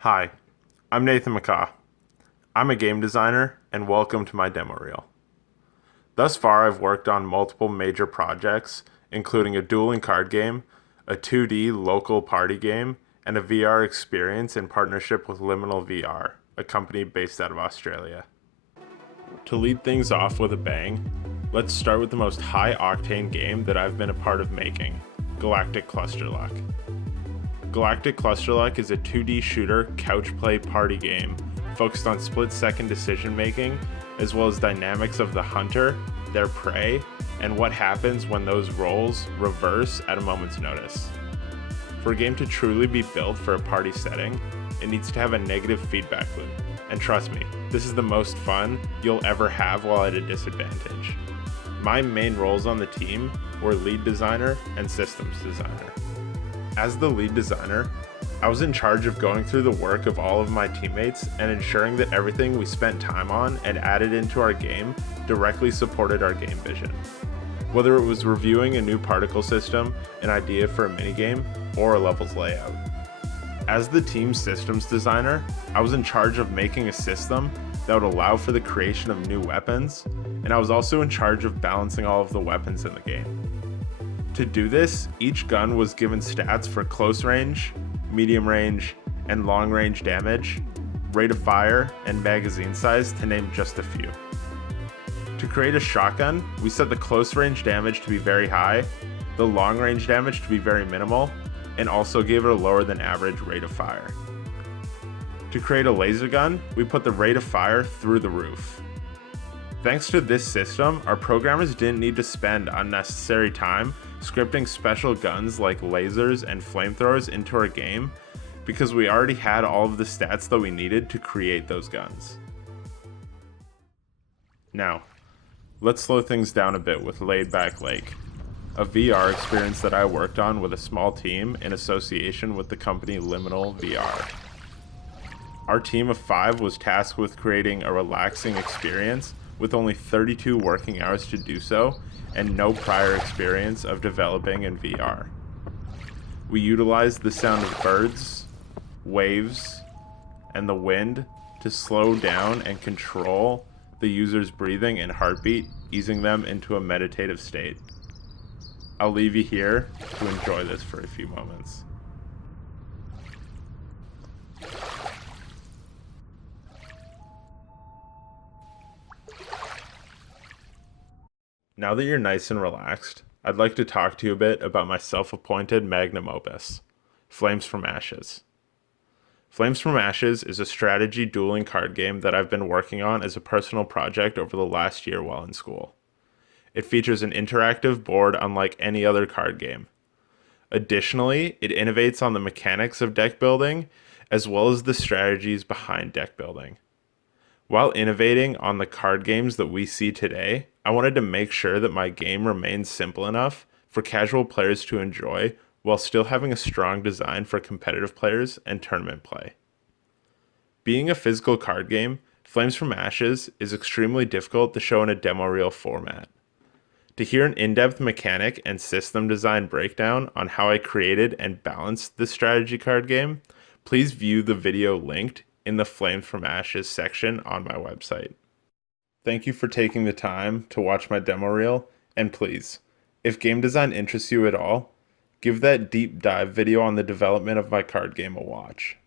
Hi, I'm Nathan McCaw. I'm a game designer, and welcome to my demo reel. Thus far, I've worked on multiple major projects, including a dueling card game, a 2D local party game, and a VR experience in partnership with Liminal VR, a company based out of Australia. To lead things off with a bang, let's start with the most high octane game that I've been a part of making, Galactic Cluster Luck. Galactic Cluster Luck is a 2D shooter couch play party game focused on split second decision making, as well as dynamics of the hunter, their prey, and what happens when those roles reverse at a moment's notice. For a game to truly be built for a party setting, it needs to have a negative feedback loop. And trust me, this is the most fun you'll ever have while at a disadvantage. My main roles on the team were lead designer and systems designer. As the lead designer, I was in charge of going through the work of all of my teammates and ensuring that everything we spent time on and added into our game directly supported our game vision. Whether it was reviewing a new particle system, an idea for a minigame, or a level's layout. As the team's systems designer, I was in charge of making a system that would allow for the creation of new weapons, and I was also in charge of balancing all of the weapons in the game. To do this, each gun was given stats for close range, medium range, and long range damage, rate of fire, and magazine size, to name just a few. To create a shotgun, we set the close range damage to be very high, the long range damage to be very minimal, and also gave it a lower than average rate of fire. To create a laser gun, we put the rate of fire through the roof. Thanks to this system, our programmers didn't need to spend unnecessary time scripting special guns like lasers and flamethrowers into our game because we already had all of the stats that we needed to create those guns. Now, let's slow things down a bit with Laid Back Lake, a VR experience that I worked on with a small team in association with the company Liminal VR. Our team of 5 was tasked with creating a relaxing experience with only 32 working hours to do so and no prior experience of developing in VR. We utilized the sound of birds, waves, and the wind to slow down and control the user's breathing and heartbeat, easing them into a meditative state. I'll leave you here to enjoy this for a few moments. Now that you're nice and relaxed, I'd like to talk to you a bit about my self-appointed magnum opus, Flames from Ashes. Flames from Ashes is a strategy dueling card game that I've been working on as a personal project over the last year while in school. It features an interactive board unlike any other card game. Additionally, it innovates on the mechanics of deck building as well as the strategies behind deck building. While innovating on the card games that we see today, I wanted to make sure that my game remains simple enough for casual players to enjoy while still having a strong design for competitive players and tournament play. Being a physical card game, Flames from Ashes is extremely difficult to show in a demo reel format. To hear an in-depth mechanic and system design breakdown on how I created and balanced this strategy card game, please view the video linked in the Flames from Ashes section on my website. Thank you for taking the time to watch my demo reel, and please, if game design interests you at all, give that deep dive video on the development of my card game a watch.